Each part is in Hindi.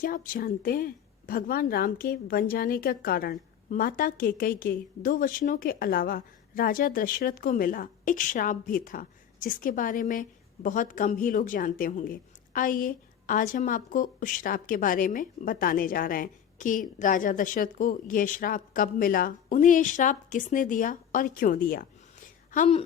क्या आप जानते हैं भगवान राम के वन जाने का कारण माता कैकेयी के 2 वचनों के अलावा राजा दशरथ को मिला एक श्राप भी था, जिसके बारे में बहुत कम ही लोग जानते होंगे। आइए आज हम आपको उस श्राप के बारे में बताने जा रहे हैं कि राजा दशरथ को यह श्राप कब मिला, उन्हें यह श्राप किसने दिया और क्यों दिया। हम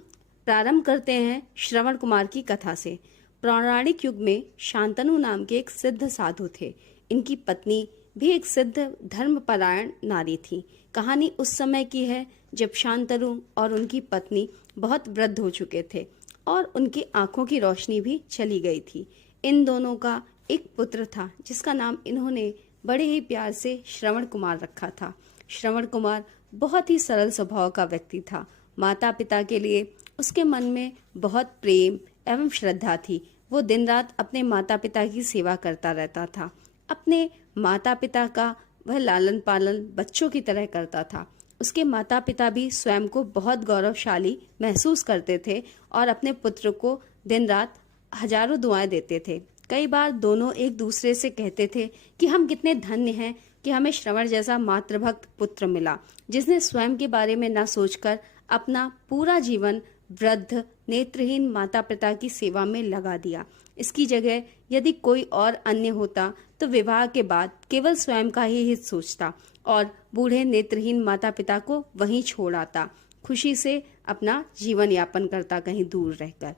प्रारंभ करते हैं श्रवण कुमार की कथा से। पौराणिक युग में शांतनु नाम के एक सिद्ध साधु थे। इनकी पत्नी भी एक सिद्ध धर्मपरायण नारी थी। कहानी उस समय की है जब शांतनु और उनकी पत्नी बहुत वृद्ध हो चुके थे और उनकी आंखों की रोशनी भी चली गई थी। इन दोनों का एक पुत्र था जिसका नाम इन्होंने बड़े ही प्यार से श्रवण कुमार रखा था। श्रवण कुमार बहुत ही सरल स्वभाव का व्यक्ति था। माता पिता के लिए उसके मन में बहुत प्रेम एवं श्रद्धा थी। वो दिन रात अपने माता पिता की सेवा करता रहता था। अपने माता पिता का वह लालन पालन बच्चों की तरह करता था। उसके माता पिता भी स्वयं को बहुत गौरवशाली महसूस करते थे और अपने पुत्र को दिन रात हजारों दुआएं देते थे। कई बार दोनों एक दूसरे से कहते थे कि हम कितने धन्य हैं कि हमें श्रवण जैसा मातृभक्त पुत्र मिला, जिसने स्वयं के बारे में न सोचकर अपना पूरा जीवन वृद्ध नेत्रहीन माता पिता की सेवा में लगा दिया। इसकी जगह यदि कोई और अन्य होता तो विवाह के बाद केवल स्वयं का ही हित सोचता और बूढ़े नेत्रहीन माता पिता को वहीं छोड़ आता, खुशी से अपना जीवन यापन करता कहीं दूर रहकर।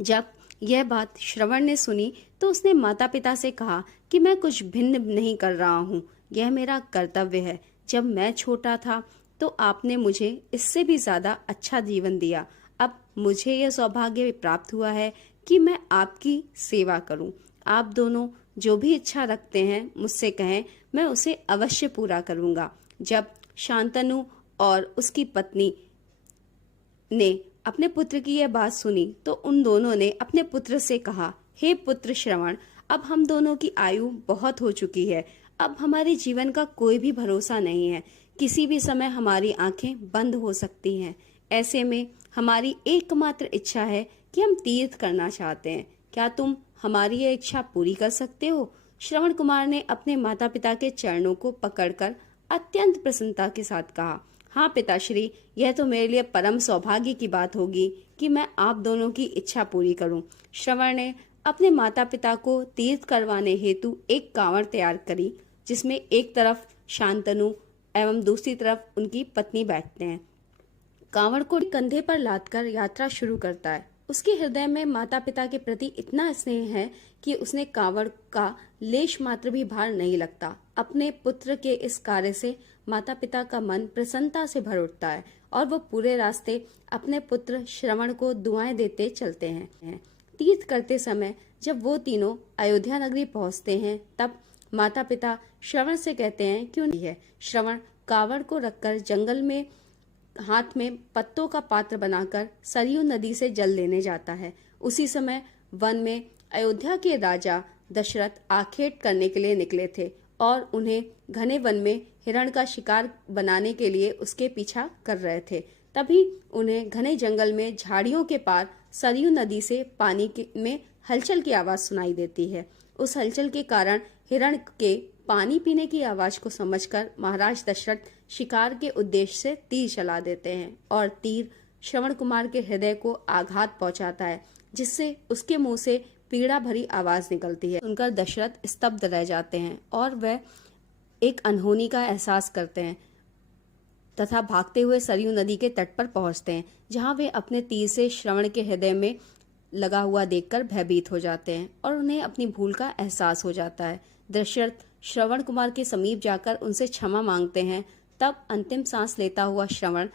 जब यह बात श्रवण ने सुनी तो उसने माता पिता से कहा कि मैं कुछ भिन्न नहीं कर रहा हूँ, यह मेरा कर्तव्य है। जब मैं छोटा था तो आपने मुझे इससे भी ज्यादा अच्छा जीवन दिया। अब मुझे यह सौभाग्य प्राप्त हुआ है कि मैं आपकी सेवा करूं। आप दोनों जो भी इच्छा रखते हैं मुझसे कहें, मैं उसे अवश्य पूरा करूंगा। जब शांतनु और उसकी पत्नी ने अपने पुत्र की यह बात सुनी तो उन दोनों ने अपने पुत्र से कहा, हे पुत्र श्रवण, अब हम दोनों की आयु बहुत हो चुकी है। अब हमारे जीवन का कोई भी भरोसा नहीं है। किसी भी समय हमारी आंखें बंद हो सकती हैं। ऐसे में हमारी एकमात्र इच्छा है कि हम तीर्थ करना चाहते हैं। क्या तुम हमारी यह इच्छा पूरी कर सकते हो? श्रवण कुमार ने अपने माता पिता के चरणों को पकड़कर अत्यंत प्रसन्नता के साथ कहा, हाँ पिताश्री, यह तो मेरे लिए परम सौभाग्य की बात होगी कि मैं आप दोनों की इच्छा पूरी करूं। श्रवण ने अपने माता पिता को तीर्थ करवाने हेतु एक कांवड़ तैयार करी, जिसमें एक तरफ शांतनु एवं दूसरी तरफ उनकी पत्नी बैठते हैं। कांवड़ को कंधे पर लादकर यात्रा शुरू करता है। उसके हृदय में माता पिता के प्रति इतना स्नेह है कि उसने कांवड़ का लेश मात्र भी भार नहीं लगता। अपने पुत्र के इस कार्य से माता पिता का मन प्रसन्नता से भर उठता है और वो पूरे रास्ते अपने पुत्र श्रवण को दुआएं देते चलते हैं। तीर्थ करते समय जब वो तीनों अयोध्या नगरी पहुंचते हैं तब माता पिता श्रवण से कहते हैं क्यों नहीं है। श्रवण कांवड़ को रखकर जंगल में हाथ में पत्तों का पात्र बनाकर सरयू नदी से जल लेने जाता है। उसी समय वन में अयोध्या के राजा दशरथ आखेट करने के लिए निकले थे और उन्हें घने वन में हिरण का शिकार बनाने के लिए उसके पीछा कर रहे थे। तभी उन्हें घने जंगल में झाड़ियों के पार सरयू नदी से पानी में हलचल की आवाज सुनाई देती है। उस हलचल के कारण हिरण के पानी पीने की आवाज को समझकर महाराज दशरथ शिकार के उद्देश्य से तीर चला देते हैं और तीर श्रवण कुमार के हृदय को आघात पहुंचाता है, जिससे उसके मुंह से पीड़ा भरी आवाज निकलती है। सुनकर दशरथ स्तब्ध रह जाते हैं और वह एक अनहोनी का एहसास करते हैं तथा भागते हुए सरयू नदी के तट पर पहुंचते हैं, जहां वे अपने तीर से श्रवण के हृदय में लगा हुआ देखकर भयभीत हो जाते हैं और उन्हें अपनी भूल का एहसास हो जाता है। दशरथ श्रवण कुमार के समीप जाकर उनसे क्षमा मांगते हैं। तब अंतिम सांस लेता हुआ श्रवण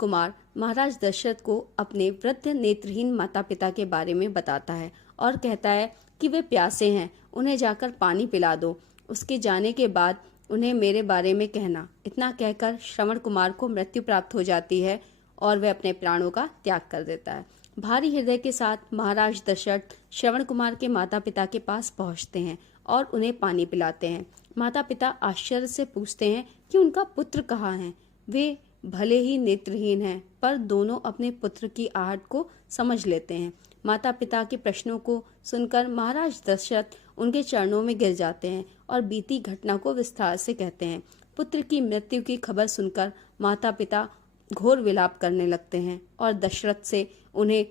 कुमार महाराज दशरथ को अपने वृद्ध नेत्रहीन माता पिता के बारे में बताता है और कहता है कि वे प्यासे हैं, उन्हें जाकर पानी पिला दो। उसके जाने के बाद उन्हें मेरे बारे में कहना। इतना कहकर श्रवण कुमार को मृत्यु प्राप्त हो जाती है और वह अपने प्राणों का त्याग कर देता है। भारी हृदय के साथ महाराज दशरथ श्रवण कुमार के माता पिता के पास पहुंचते हैं और उन्हें पानी पिलाते हैं। माता पिता आश्चर्य से पूछते हैं कि उनका पुत्र कहाँ है। वे भले ही नेत्रहीन हैं, पर दोनों अपने पुत्र की आहट को समझ लेते हैं। माता पिता के प्रश्नों को सुनकर महाराज दशरथ उनके चरणों में गिर जाते हैं और बीती घटना को विस्तार से कहते हैं। पुत्र की मृत्यु की खबर सुनकर माता पिता घोर विलाप करने लगते हैं और दशरथ से उन्हें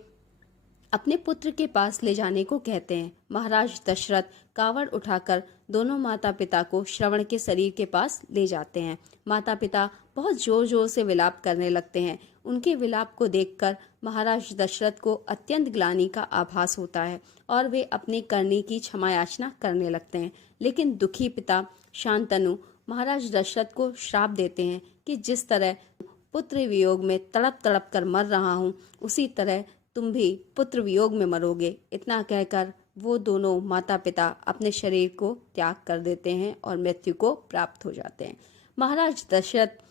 अपने पुत्र के पास ले जाने को कहते हैं। महाराज दशरथ कावड़ उठाकर दोनों माता पिता को श्रवण के शरीर के पास ले जाते हैं। माता पिता बहुत जोर जोर से विलाप करने लगते हैं। उनके विलाप को देखकर महाराज दशरथ को अत्यंत ग्लानि का आभास होता है और वे अपनी करनी की क्षमा याचना करने लगते हैं। लेकिन दुखी पिता शांतनु महाराज दशरथ को श्राप देते हैं कि जिस तरह पुत्र वियोग में तड़प तड़प कर मर रहा हूँ, उसी तरह तुम भी पुत्र वियोग में मरोगे। इतना कहकर वो दोनों माता पिता अपने शरीर को त्याग कर देते हैं और मृत्यु को प्राप्त हो जाते हैं। महाराज दशरथ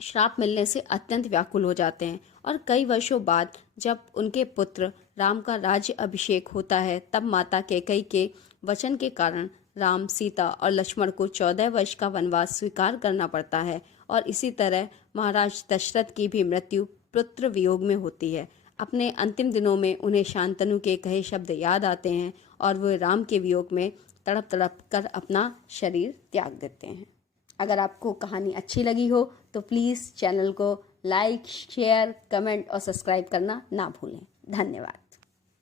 श्राप मिलने से अत्यंत व्याकुल हो जाते हैं और कई वर्षों बाद जब उनके पुत्र राम का राज्य अभिषेक होता है, तब माता कैकेयी के वचन के कारण राम, सीता और लक्ष्मण को 14 वर्ष का वनवास स्वीकार करना पड़ता है और इसी तरह महाराज दशरथ की भी मृत्यु पुत्र वियोग में होती है। अपने अंतिम दिनों में उन्हें शांतनु के कहे शब्द याद आते हैं और वे राम के वियोग में तड़प तड़प कर अपना शरीर त्याग देते हैं। अगर आपको कहानी अच्छी लगी हो तो प्लीज़ चैनल को लाइक, शेयर, कमेंट और सब्सक्राइब करना ना भूलें। धन्यवाद।